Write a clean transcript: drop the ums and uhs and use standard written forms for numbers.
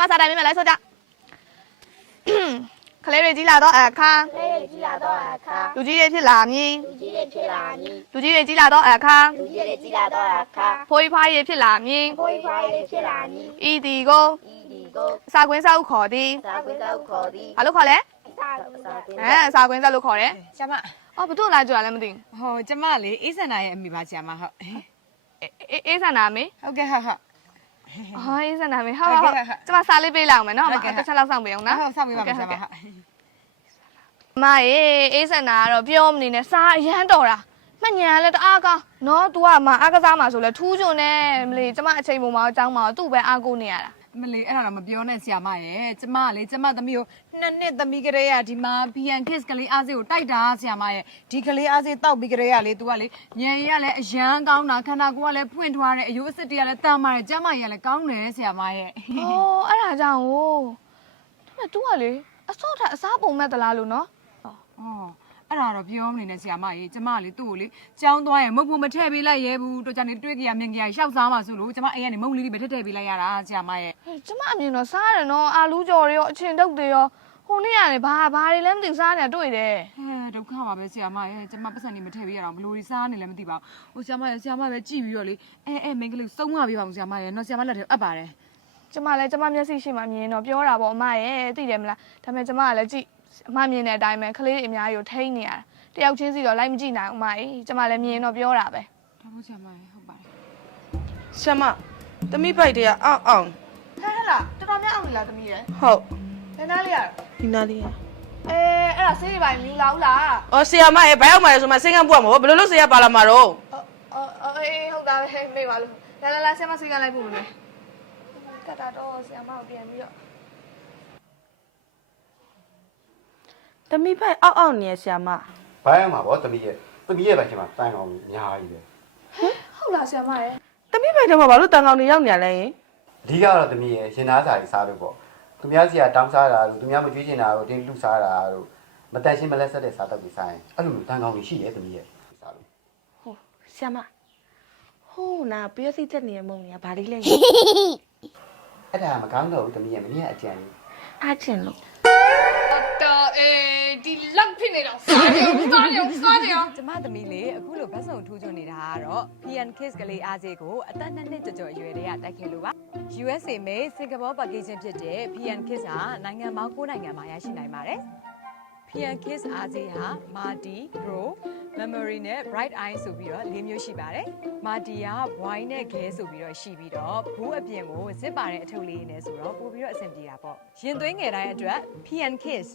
မစာတိုင်းမိမယ်လဲဆိုကြခလေးတွေကြီးလာတော့အခါလူကြီးတွေဖြစ်လာမည်လူကြီးတွေကြီးလာတော့အခါဖိုးဖွားတွေဖြစ်လာမည်ဤဒီကိုစာကွင်းစာဥခေါ်သည်ဘာလို့ခေါ်လဲစာကွင်းစာလို့ခေါ်တယ် ကျမ အော်ဘသူ့လာကြွာလဲမသိဘူး ဟိုကျမလေးအေးစန္ဒာရဲ့အမိပါကျမဟုတ် အေးဆန္ဒမေ ဟုတ်ကဲ့ဟုတ် အော်အေးဆန္ဒမေဟုတ်ကျမစာလေးပေးလိုက်အောင်မယ်နော်တစ်ချက်လောက်စောင့်ပေးအောင်နော် ဟုတ်ဆောက်ပေးပါမယ်ကျမဟုတ် မအေးဆန္ဒကတော့ပြောမနေနဲ့စာအရန်တော်တာမှညံလဲတအားကောင်းနော် तू ကမအားကစားမှာဆိုလဲထူးချွန်နေမလေးကျမအချိန်ပုံမှာအကြောင်းမှာသူ့ပဲအားကိုးနေရတာ မလေးအဲ့ဒါတော့မပြောနဲ့ဆရာမရဲ့ကျမလေကျမသမီးကို2နှစ်သမီးကလေးကဒီမှာ PN Kids ကလေးအားစေးကိုတိုက်တာဆရာမရဲ့ဒီကလေးအားစေးတောက်ပြီးကလေးကလေ तू ကလေညံရလည်းအရန်ကောင်းတာခန္ဓာကိုယ်ကလည်းဖွင့်ထွားတယ်အယိုးအစစ်တွေကလည်းတန်ပါတယ်ကျမရဲ့လည်းကောင်းတယ်ဆရာမရဲ့ အော်အဲ့ဒါကြောင့်ဟိုဒါပေမဲ့ तू ကလေအစောထအစားပုံမဲ့သလားလို့နော် အော်အဲ့ဒါတော့ပြောမနေနဲ့ဆရာမကြီးကျမလေသူ့ကိုလေကြောင်းသွားရင်မုတ်ဖို့မထည့်ပေးလိုက်ရဲဘူးတို့ကြနေတွေ့ကြရမြင်ကြရရှောက်စားမှာဆိုလို့ကျမအိမ်ကနေမုတ်လေးတွေပဲထည့်ပေးလိုက်ရတာဆရာမရဲ့ ကျမအမြင်တော့စားတယ်နော်အာလူးကြော်တွေရောအချင်တုပ်တွေရောဟိုနေ့ကနေဘာတွေလဲမသိစားနေတွေ့တယ် ဟဲဒုက္ခပါပဲဆရာမရဲ့ကျမပတ်စံနေမထည့်ပေးရတော့ဘလို့စားနေလဲမသိပါဘူးဟိုဆရာမရဲ့ဆရာမပဲကြည့်ပြီးတော့လေမင်းကလေးစုံမပေးပါဦးဆရာမရဲ့နော်ဆရာမလက်ထဲအပ်ပါတယ် ကျမလည်းကျမမျက်စိရှိမှမြင်တော့ပြောတာပေါ့အမရဲ့သိတယ်မလားဒါပေမဲ့ကျမကလည်းကြည့်အမမြင်တဲ့အတိုင်းပဲကလေးတွေအများကြီးကိုထိန်းနေရတာတယောက်ချင်းစီတော့လိုက်မကြည့်နိုင်ဘူးအမကြီးကျမလည်းမြင်တော့ပြောတာပဲ ဒါမို့ဆရာမရဲ့ဟုတ်ပါတယ် ဆရာမသမီးပိုက်တွေကအောင့် ဟဲ့လားတော်တော်များအောင်နေလားသမီးရဲ့ ဟုတ် ဘယ်နားလေးရ ဒီနာလေး အဲ့ဒါဆေးတွေပိုင်းမြူလာဘူးလား အော်ဆရာမရဲ့ဘိုက်အောင်ပါလေဆိုမှစိတ်ကပူရမှာဘယ်လိုလုပ်ဆရာပါလာမှာတော့ ဟုတ်တာပဲမေ့ပါလို့လာဆရာမဆေးကလိုက်ဖို့မလဲတတ်တာတော့ဆရာမကိုပြန်ပြီးတော့ သမီးပိုက်အောင့်နေရဆရာမ ဘိုင်းအောင်ပါဗောတမီးရဲ့ဘိုင်းချင်းမှာတန်အောင်အများကြီးပဲ ဟုတ်လားဆရာမရဲ့ သမီးပိုက်တော့ဘာလို့တန်ကောင်တွေရောက်နေရလဲယင် အဓိကတော့တမီးရဲ့ရင်သားစာကြီးစားလို့ပေါ့သူများစီကတောင်းစားတာလို့သူများမကြွေးချင်တာလို့တင်းလူစားတာလို့မတန်ရှင်းမလက်ဆက်တဲ့စားတော့ပြီးစားရင်အဲ့လိုမျိုးတန်ကောင်တွေရှိရဲ့တမီးရဲ့စားလို့ ဟုတ်ဆရာမဟိုးနာပြည့်စည်တဲ့နေရမုံနေရဘာလေးလဲ အဲ့ဒါမကောင်းတော့ဘူးတမီးရဲ့မင်းရဲ့အကြံကြီး အားချင်လို့ တော်ဒီလောက်ဖြစ်နေတော့စားနေအောင် ကျမသမီးလေးအခုလိုဘတ်စုံထူးချွန်နေတာကတော့ PN Kids ကလေးအားစေးကိုအသက်2နှစ်ကျော်အရွယ်တည်းကတိုက်ခဲ့လို့ပါ USA မဲစင်ကာပူ packaging ဖြစ်တဲ့ PN Kids ဟာနိုင်ငံပေါင်း9နိုင်ငံမှာရရှိနိုင်ပါတယ် PN Kids အားစေးဟာ Marty, Grow, Memory နဲ့ Bright Eye ဆိုပြီးတော့၄မျိုးရှိပါတယ် Marty က wine နဲ့ ghee ဆိုပြီးတော့ရှိပြီးတော့ဘူးအပြင်ကိုဇစ်ပါတဲ့အထုပ်လေးနဲ့ဆိုတော့ပို့ပြီးတော့အဆင်ပြေတာပေါ့ရင်သွေးငယ်တိုင်းအတွက် PN Kids